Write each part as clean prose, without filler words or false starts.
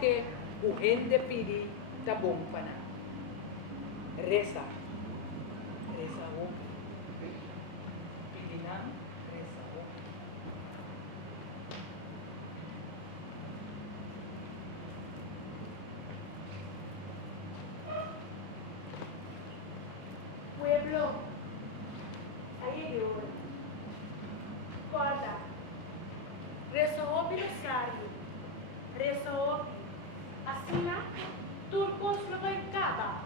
que ujende pidi tabong pana. Reza. Reza ho. Pili na. Reza ho. Pueblo, ayun. Corda. Reza ho binasario. Reza ho. Asina, turcos lo may kaba.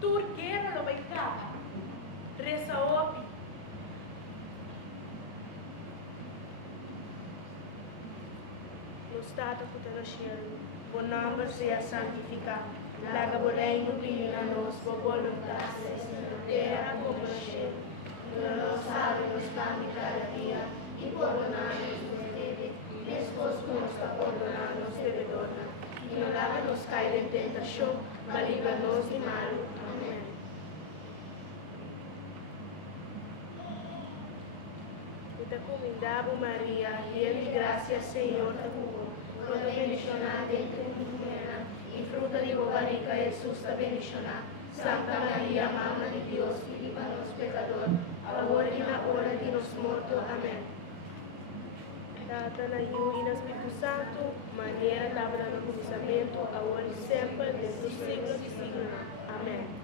Turquera lo may kaba. Reza ho. No Estado do cielo, o nome seja santificado. Traga o reino vinho a nós, por voluntade, na terra como no céu. Nos nos pão de cada dia, e perdonar-nos os deveres, mesmo que nos perdonamos devedores. E não leva-nos cair em tentação, mas livra-nos de mal. Amém. E te comendavo Maria, llena de gracia, Senhor te cubo. Toda bendicionada entre mujeres, y fruto de tu barriga Jesús te bendicionado. Santa María, Mamma de Dios, pide para los pecadores, ahora y en la hora de nuestra muerte. Amén. Data na Hijo e no Espírito Santo, maneira estava no começamento, agora e sempre, desde os siglos de siglos. Amém.